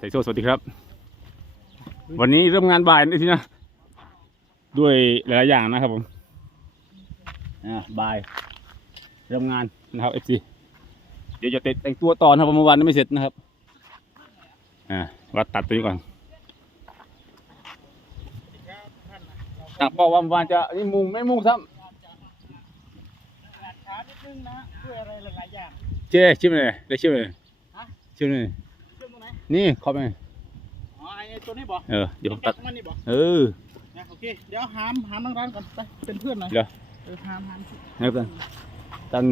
ไทโซสวัสดีครับ วันนี้เริ่มงานบ่ายนี่ทีนะ ด้วยหลายๆอย่างนะครับผมอ่าบ่าย เริ่มงานนะครับ FC เดี๋ยวจะแต่งตัวต่อนะครับเมื่อวานยังไม่เสร็จนะครับอ่าวัดตัดตัวนี้ก่อนอะบอกว่าเมื่อวานจะนี่มุงไม่มุงซ้ช้านิดนึงนะด้วยอะไรหลายๆอย่างำเจ๊ชิมเลยได้ชิมเลยฮะชิมเลย เครื่องตรงไหนนี่ขอไปอ๋อไอ้ตัวนี้บอกเออเดี๋ยวผมตัดมันนี่บอกเออนะโอเคเดี๋ยวหามหามทางร้านก่อนไปเป็นเพื่อนหน่อยเดี๋ยวเออหามหามนะครับตัน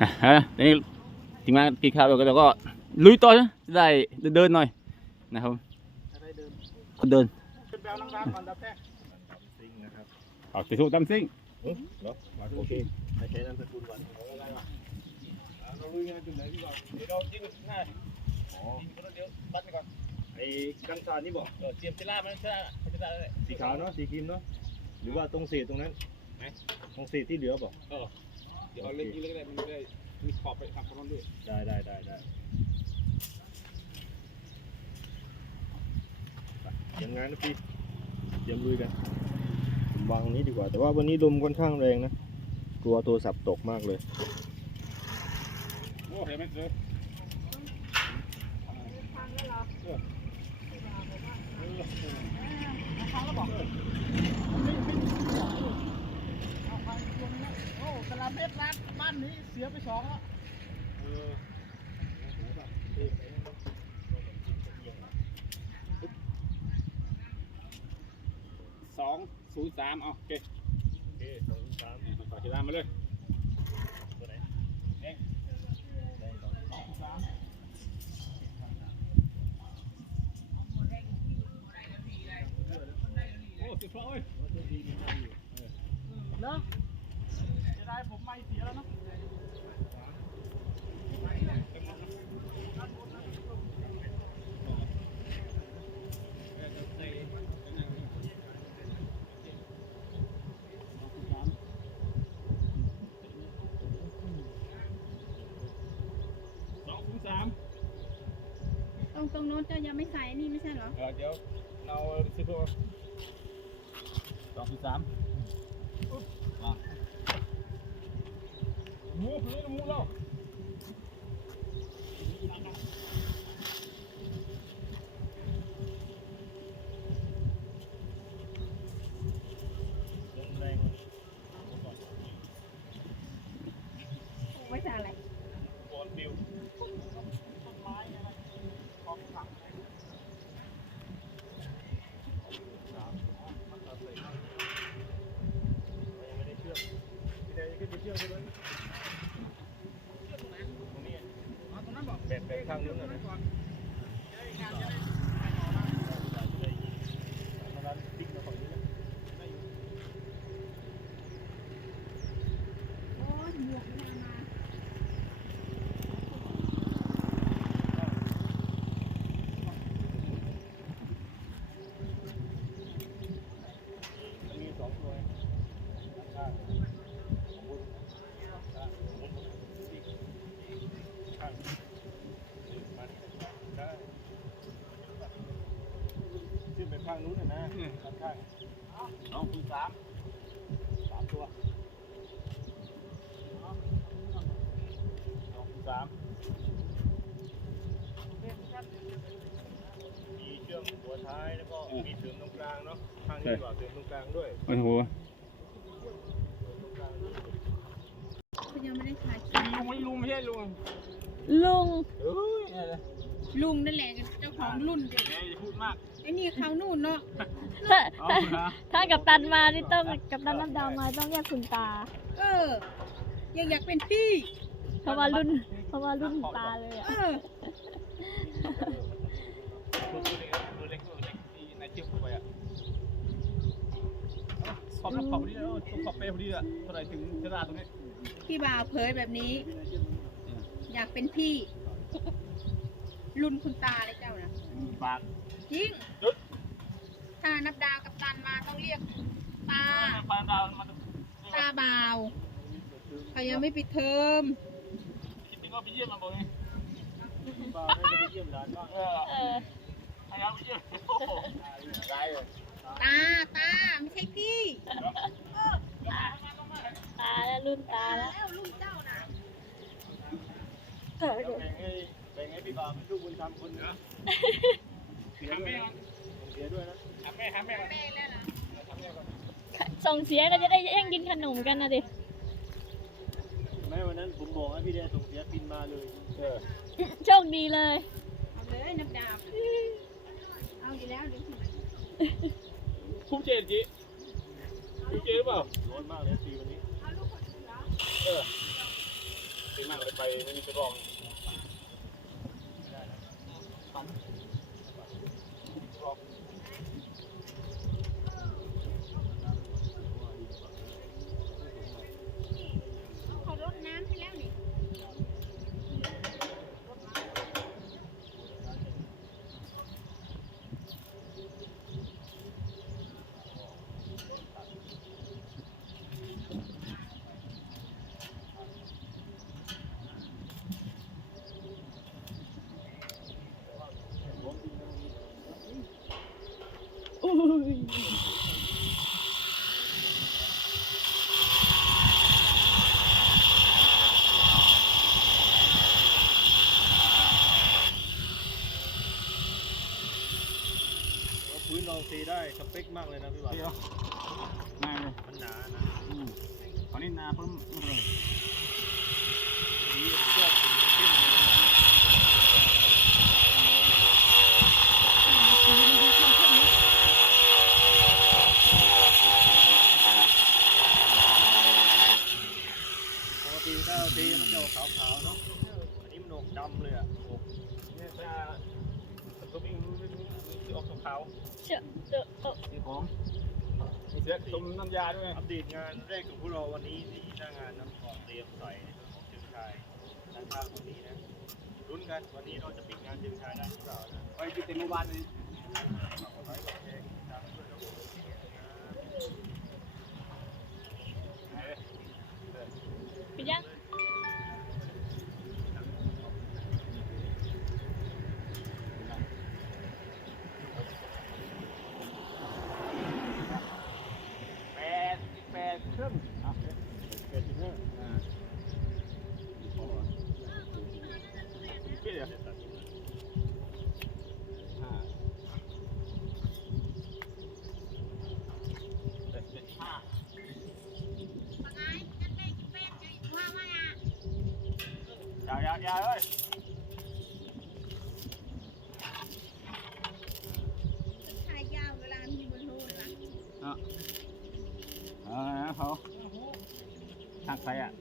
อะฮะนี่ทีมงานกินข้าวแล้วก็เราก็ลุยต่อนะจะได้เดินๆหน่อยนะครับจะได้เดินก็เดินเป็นแปลวทางร้านก่อนดับแท้ซิงนะครับเอาไปสู้ตำซิ่งเหรอโอเคให้ใช้นามสกุลวันของอะไรวะอ่าเราลุยงานจุดไหนดีกว่าเดี๋ยวเรายิงกันหน้า อ๋อยิงกันเดี๋ยวปัดไปก่อนไอ้กังซานนี่บอกเออเตรียมจะล่ามันจะจะได้เลย สีขาวเนาะสีครีมเนาะหรือว่าตรงเศษตรงนั้นไหน ตรงเศษที่เหลือบอกเออเดี๋ยวเอาเล่นยิงเลยก็ได้มันได้มีขอบไปทำคนนั้นด้วยได้ได้ได้ได้ไปเตรียมงานนะพี่เตรียมลุยกันผมวางตรงนี้ดีกว่า แต่ว่าวันนี้ลมค่อนข้างแรงนะกลัวโทรศัพท์ตกมากเลย โอ้เห็นไหมเออ ฟังแล้ว บอกไม่ไม่เอาไปลงนะโอ้กะลาเม็ดร้านบ้านนี้เสียไปสองแล้วสองศูนย์สามเอาโอเคโอเคสองสามเนี่ยมันต่อที่ล่ามาเลย ตัวไหน เอ๊ะ ได้สอง สองสาม โอ้สิบสองเว้ยเนาะจะได้ผมไม่เสียแล้วเนาะสองศูนย์สามตรงตรงโน้นเจ้ายังไม่ใส่นี่ไม่ใช่เหรอเออเดี๋ยวเราสิบสอง สองศูนย์สามอะหมูเลยหมูเรา ลมแรง ไว้จะอะไร บอลบิว ต้นไม้อะไรของฝัง ยังไม่ได้เชื่อมพี่แดงยังขึ้นไปเชื่อมใช่ไหมตรงนี้ เอาตรงนั้นบอก แบบแบบข้างนู้นนะนะ ก่อนจะได้งานจะได้ ร้านติ๊กมาฝั่งนี้นะ โอ้ยหมวกไม่ได้มา มันมีสองตัว ข้างบนข้างบนข้างมันได้ชื่อไปข้างนู้นนะนะข้างข้างสองศูนย์สามสามตัวสองสามมีเชือก หัวท้ายแล้วก็มีเสริมตรงกลางเนาะข้างนี้ดีกว่าเสริมตรงกลางด้วยโอ้โหเขายังไม่ได้ใส่ลุงไม่ลุงไม่ใช่ลุงลุงเอ้ยอะไรลุงนั่นแหละเจ้าของรุ่นเด็กแม่จะพูดมากไอ้นี่เขานู่นเนาะถ้าเอาถ้าละถ้ากับตันมานี่ต้องกับตันน้ำดาวมาต้องเรียกคุณตา เออ ยังอยากเป็นพี่เพราะว่ารุ่นเพราะว่ารุ่นตาเลยเออะ อ ตัวเล็กตัวเล็กตัวเล็กที่นายเจียวเข้าไปอะข อบขอบพอดีแล้วขอบเปย์พอดีอะเท่าไหร่ถึงจะได้ตรงนี้พี่บ่าวเผยแบบนี้ อยากเป็นพี่ รุ่นคุณตาเลยเจ้านะปากจริงถ้านับดาวกับตันมาต้องเรียกตาปากดาวมันตาบ่าวเขายังไม่ปิดเทอมคิดถึงว่าไปเยี่ยมมาบ่อยเบ่าวน่าจะไปเยี่ยมหลานบ้างเออเออให้เอาไปเยอะได้เลย ตาตาไม่ใช่พี่ตาแล้วรุ่นตาแล้วแล้วลูกเจ้านะเออแบ่งให้แบ่งให้พี่บ่าวเป็นลูกบุญธรรมคนนะเสียด้วยนะเสียด้วยนะหาแม่หาแม่ก่อนแม่แล้วนะส่งเสียก็จะได้แย่งกินขนมกันนะดิแม่วันนั้นผมบอกให้พี่แดส่งเสียปินมาเลยเออโชคดีเลย เอาเลยน้ำดาบเอาอยู่แล้วเดี๋ยวสิ คุ้มเจนจีคุ้มเจนหรือเปล่าร้อนมากเลยตีวันนี้เออตีมากเลยไปไม่มีจะรอง เขารดน้ำให้แล้วนี่ อุ้ย ว่า พื้นเราตีได้สเปคมากเลยนะพี่บ่าวเดี๋ยวง่ายเลยมันหนานะอืมตอนนี้นาเพิ่มเลยนี่ชอบสีเข้มปกติถ้าตีมันจะออกขาวๆเนาะอันนี้มันออกดำเลยอะออกเนี่ยถ้า ตัวเองมีออกขาวเชื่อเจอเออๆสีหอมมีเสือต้มน้ำยาด้วยอัปเดตงานแรกของพวกเราวันนี้ที่หน้างานน้ำก่อนเตรียมใส่ในส่วนของเชิงชายด้านข้างวันนี้นะรุ้นกันวันนี้เราจะปิดงานเชิงชายได้หรือเปล่านะไปติดเต็มเมื่อวานนี้ขอไลค์กดแชร์ติดตามด้วยครับผมปิดยัง แปดแปดครึ่งอะ เจ็ดสิบห้า อ่าเปรี้ยวห้าเจ็ดเจ็ดห้า มาไงจะเป็นจะเป็นจะว่าไงอะ ยาวยาวยาวเลยชายยาวเวลามีบนโลน่นล่ะเออเขาทักใครอะ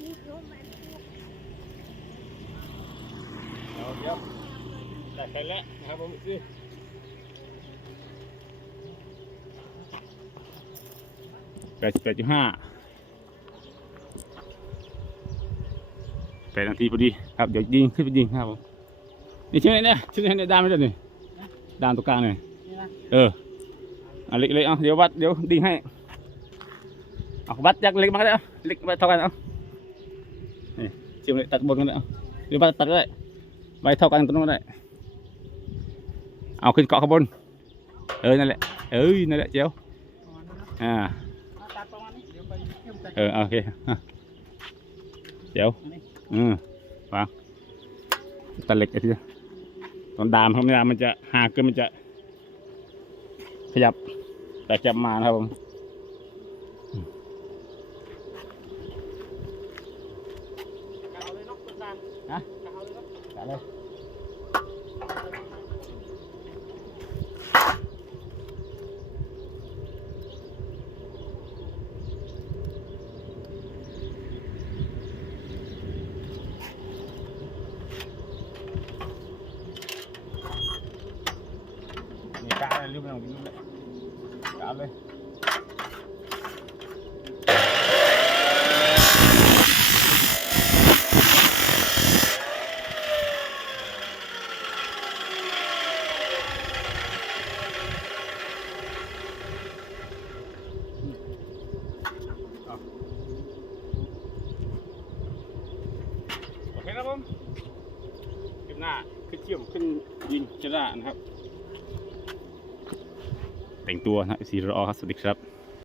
มูดลมมันพวก เดี๋ยวเดี๋ยวได้ใครแล้วนะครับผมสิแปดสิบแปดจุดห้าแปดนาทีพอดีครับเดี๋ยวยิงขึ้นไปยิงครับผมนี่ชิ้นไหนเนี่ยชิ้นไหนเนี่ยด้านไม่ได้นี่ด้านตรงกลางเลยนี่นะเออเอาเล็กๆเอาเดี๋ยววัดเดี๋ยวดิ่งให้เอาวัดจากเล็กมาก็ได้เอาเล็กมาเท่ากันเอานี่เชื่อมเลยตัดบนกันเลยเอาหรือว่าตัดก็ได้ ไว้เท่ากันก็ได้เอาขึ้นเกาะข้างบน เออ นั่นแหละ เอ้ย นั่นแหละเจียว อ่า เออ โอเคเจียว อืมวางตัดเล็กไอ้ที่ตอนดามเขาไม่ดามมันจะหากเกินมันจะ ขยับ แต่จับมานะครับผมนาะต้นตาลฮะ กาวเลยเนาะ จัดเลยนี่กาเลยลืมไปหน่อยลืมเลยกาเลย ขึ้นหน้าขึ้น เชื่อมขึ้นยินจะนะครับ แต่งตัวนะสีรอครับ สวัสดีครับ